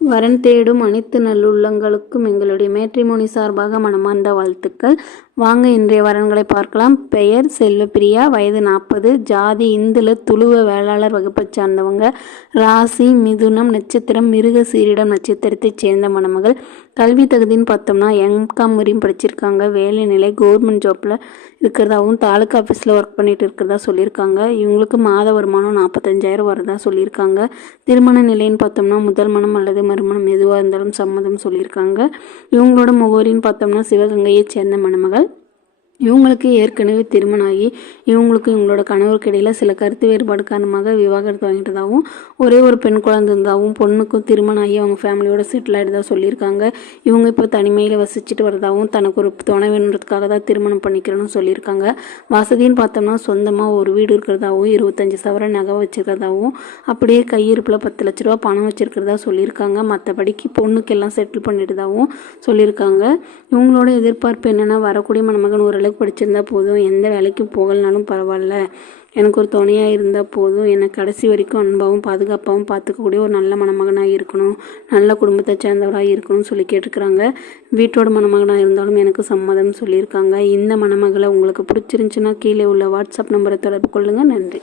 வரன் தேடும் அனைத்து நல்லுள்ளங்களுக்கும் எங்களுடைய மேட்ரிமோனி சார்பாக மனமார்ந்த வாழ்த்துக்கள். வாங்க இன்றைய வரன்களை பார்க்கலாம். பெயர் செல்வப்பிரியா, வயது 40, ஜாதி இந்துல, துளுவ வேளாளர் வகுப்பை சார்ந்தவங்க, ராசி மிதுனம், நட்சத்திரம் மிருக சீரிடம் நட்சத்திரத்தைச் சேர்ந்த மணமகள். கல்வி தகுதின்னு பார்த்தோம்னா எம்காம் வரையும் படிச்சிருக்காங்க. வேலை நிலை கவர்மெண்ட் ஜாப்பில் இருக்கிறதாவும் தாலுக்கா ஆஃபீஸில் ஒர்க் பண்ணிட்டு இருக்கிறதா சொல்லியிருக்காங்க. இவங்களுக்கு மாத வருமானம் 45,000 வரதா சொல்லியிருக்காங்க. திருமண நிலைன்னு பார்த்தோம்னா முதல் மனம் அல்லது மறுமணம் எதுவாக இருந்தாலும் சம்மதம் சொல்லியிருக்காங்க. இவங்களோட முகவரின்னு பார்த்தோம்னா சிவகங்கையை சேர்ந்த மணமகள். இவங்களுக்கு ஏற்கனவே திருமணம் ஆகி இவங்களுக்கும் இவங்களோட கணவருக்கு இடையில் சில கருத்து வேறுபாடு காரணமாக விவாகரத்து வாங்கிட்டதாகவும் ஒரே ஒரு பெண் குழந்தை இருந்தாகவும் பொண்ணுக்கும் திருமணம் ஆகி அவங்க ஃபேமிலியோட செட்டில் ஆகிட்டதாக சொல்லியிருக்காங்க. இவங்க இப்போ தனிமையில் வசிச்சுட்டு வரதாகவும் தனக்கு ஒரு துணை வேணுன்றதுக்காக தான் திருமணம் பண்ணிக்கிறேன்னு சொல்லியிருக்காங்க. வசதின்னு பார்த்தோம்னா சொந்தமாக ஒரு வீடு இருக்கிறதாகவும் 25 சவரன் நகை வச்சுருக்கிறதாகவும் அப்படியே கையிருப்பில் 10 லட்ச ரூபா பணம் வச்சுருக்கிறதா சொல்லியிருக்காங்க. மற்றபடிக்கு பொண்ணுக்கு எல்லாம் செட்டில் பண்ணிட்டதாகவும் சொல்லியிருக்காங்க. இவங்களோட எதிர்பார்ப்பு என்னென்னா, வரக்கூடிய மணமகன் ஓரளவுக்கு படிச்சிருந்தா போதும், எந்த வேலைக்கு போகலனாலும் பரவாயில்ல, எனக்கு ஒரு துணையாக இருந்தால் போதும், என்னை கடைசி வரைக்கும் அன்பாகவும் பாதுகாப்பாகவும் பார்த்துக்கக்கூடிய ஒரு நல்ல மணமகனாக இருக்கணும், நல்ல குடும்பத்தை சேர்ந்தவராக இருக்கணும்னு சொல்லி கேட்டுக்கிறாங்க. வீட்டோட மணமகனாக இருந்தாலும் எனக்கு சம்மதம் சொல்லியிருக்காங்க. இந்த மணமகளை உங்களுக்கு பிடிச்சிருந்துச்சுன்னா கீழே உள்ள வாட்ஸ்அப் நம்பரை தொடர்பு கொள்ளுங்கள். நன்றி.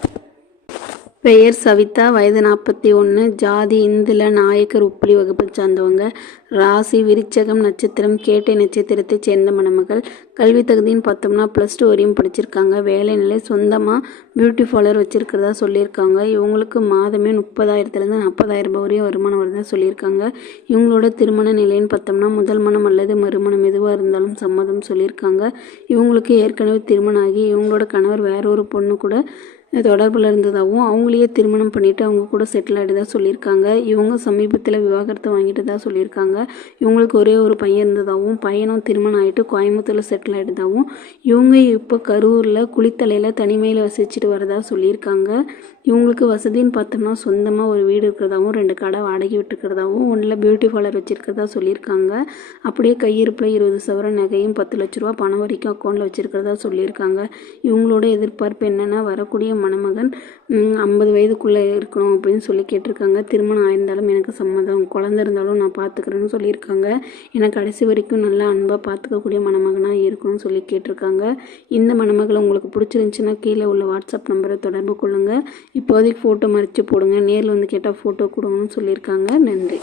பெயர் சவிதா, வயது 41, ஜாதி இந்துல, நாயக்கர் உப்புளி வகுப்பை சார்ந்தவங்க, ராசி விருச்சகம், நட்சத்திரம் கேட்டை நட்சத்திரத்தைச் சேர்ந்த மணமகள். கல்வி தகுதின்னு பார்த்தோம்னா +2 வரையும் படிச்சிருக்காங்க. வேலை நிலை சொந்தமாக பியூட்டி பார்லர் வச்சுருக்கிறதா சொல்லியிருக்காங்க. இவங்களுக்கு மாதமே 30,000 40,000 வரையும் வருமானம் வருதா சொல்லியிருக்காங்க. இவங்களோட திருமண நிலைன்னு பார்த்தோம்னா முதல் மனம் அல்லது மறுமணம் எதுவாக இருந்தாலும் சம்மதம் சொல்லியிருக்காங்க. இவங்களுக்கு ஏற்கனவே திருமணம் ஆகி இவங்களோட கணவர் வேற ஒரு பொண்ணு கூட தொடர்பில் இருந்ததாகவும் அவங்களையே திருமணம் பண்ணிவிட்டு அவங்க கூட செட்டில் ஆகிட்டதாக சொல்லியிருக்காங்க. இவங்க சமீபத்தில் விவாகரத்து வாங்கிட்டதாக சொல்லியிருக்காங்க. இவங்களுக்கு ஒரே ஒரு பையன் இருந்ததாகவும் பையனும் திருமணம் ஆகிட்டு கோயம்புத்தூரில் செட்டில் ஆகிட்டதாகவும் இவங்க இப்போ கரூரில் குளித்தலையில் தனிமையில் வசிச்சுட்டு வரதா சொல்லியிருக்காங்க. இவங்களுக்கு வசதின்னு பார்த்தோம்னா சொந்தமாக ஒரு வீடு இருக்கிறதாவும் 2 கடை வாடகை விட்டுருக்கிறதாவும் ஒன்றில் பியூட்டி பார்லர் வச்சுருக்கிறதா சொல்லியிருக்காங்க. அப்படியே கையிருப்பில் 20 சவரன் நகையும் 10 லட்ச ரூபா பணம் வரைக்கும் அக்கௌண்ட்டில் வச்சுருக்கிறதா சொல்லியிருக்காங்க. இவங்களோட எதிர்பார்ப்பு என்னென்னா, வரக்கூடிய மணமகன் 50 வயதுக்குள்ளே இருக்கணும் அப்படின்னு சொல்லி கேட்டிருக்காங்க. திருமணம் ஆயிருந்தாலும் எனக்கு சம்மதம், குழந்தை இருந்தாலும் நான் பார்த்துக்கிறேன்னு சொல்லியிருக்காங்க. ஏன்னா கடைசி வரைக்கும் நல்லா அன்பாக பார்த்துக்கக்கூடிய மணமகனாக இருக்கணும்னு சொல்லி கேட்டிருக்காங்க. இந்த மணமகளை உங்களுக்கு பிடிச்சிருந்துச்சுன்னா கீழே உள்ள வாட்ஸ்அப் நம்பரை தொடர்பு கொள்ளுங்கள். இப்போதைக்கு ஃபோட்டோ மறைச்சு போடுங்க, நேரில் வந்து கேட்டால் ஃபோட்டோ கொடுங்கன்னு சொல்லியிருக்காங்க. நன்றி.